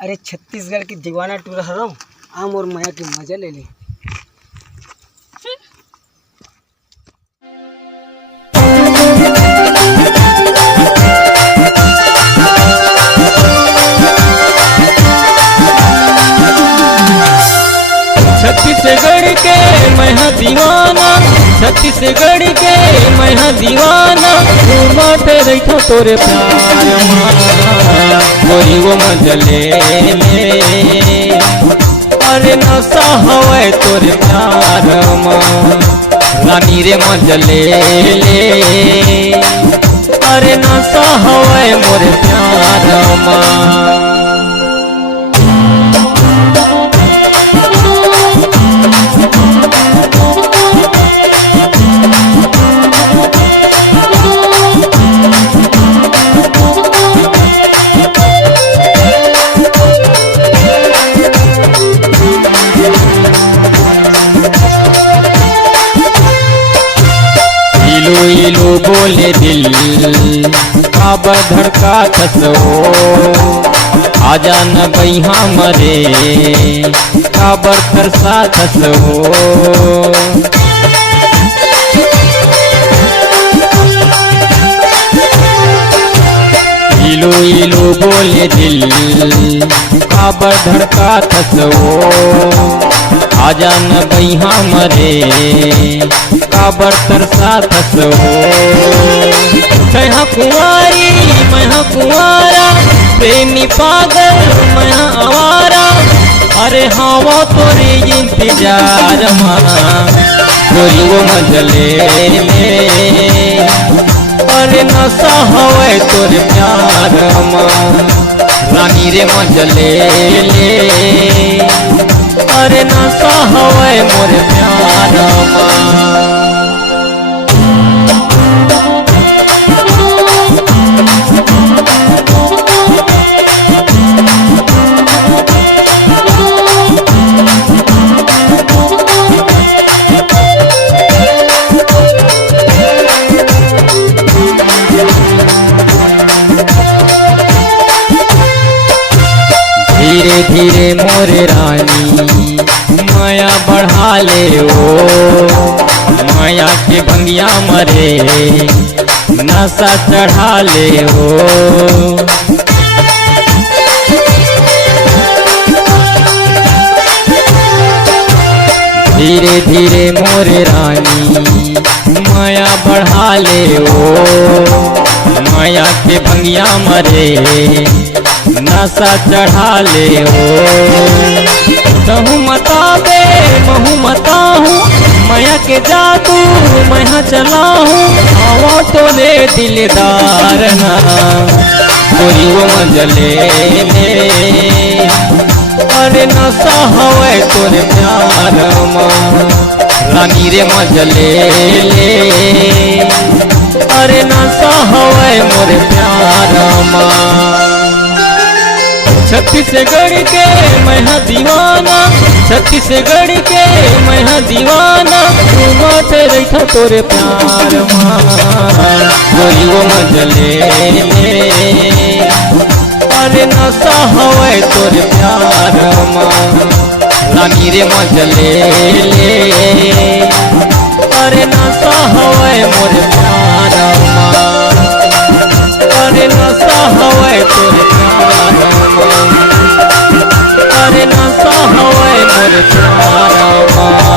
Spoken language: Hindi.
अरे छत्तीसगढ़ की दीवाना टूर हरो आम और माया की मजा ले ली। छत्तीसगढ़ के मैं दीवाना, छत्तीसगढ़ के मैं दीवाना, बाटे रखा तोरे प्यार गोरी वो मजले ले। अरे नशा हवे तोरे प्यार रानी रे मजले ले। अरे नशा हवे मोरे प्यार इलू बोले दिल काबर धड़का थसो। आजा न बैहा मरे काबर तरसा थसो। इलू इलू बोले दिल काबर धड़का थसो। आजा न बैहा मरे काबर तरसा थसो। मैं कुंवारी मैं कुंवारा, प्रेमी पागल मैं आवारा। अरे हाँ वो तोरे इंतजार गोरी वो मजले ले। अरे नशा हवे तोरे प्यार रानी रे मजले ले। अरे नशा हवे मोरे प्यार धीरे धीरे मोरे रानी माया बढ़ा ले ओ। माया के भंगिया मरे नशा चढ़ा ले ओ। धीरे धीरे मोरे रानी माया बढ़ा ले ओ। माया के भंगिया मरे नशा चढ़ा ले ओ। कहूँ मता दे महू मता हूँ, माया के जादू मैं चला हूँ। आवा तो ले दिलदार ना गोरी वो मजले ले। अरे नशा हवे तोरे प्यार रानी रे मजले ले। अरे नशा हवे मोरे प्यार छत्तीसगढ़ के मैं दीवाना, छत्तीसगढ़ के मैं दीवाना। बाटे रखा तोरे प्यार गोरी वो मजले ले। अरे नशा हवे तोरे प्यार रानी रे मजले ले। अरे नशा हवे मोरे प्यार अरे नशा हवे तोरे प्यार। अरे नशा हवे मोरे प्यार।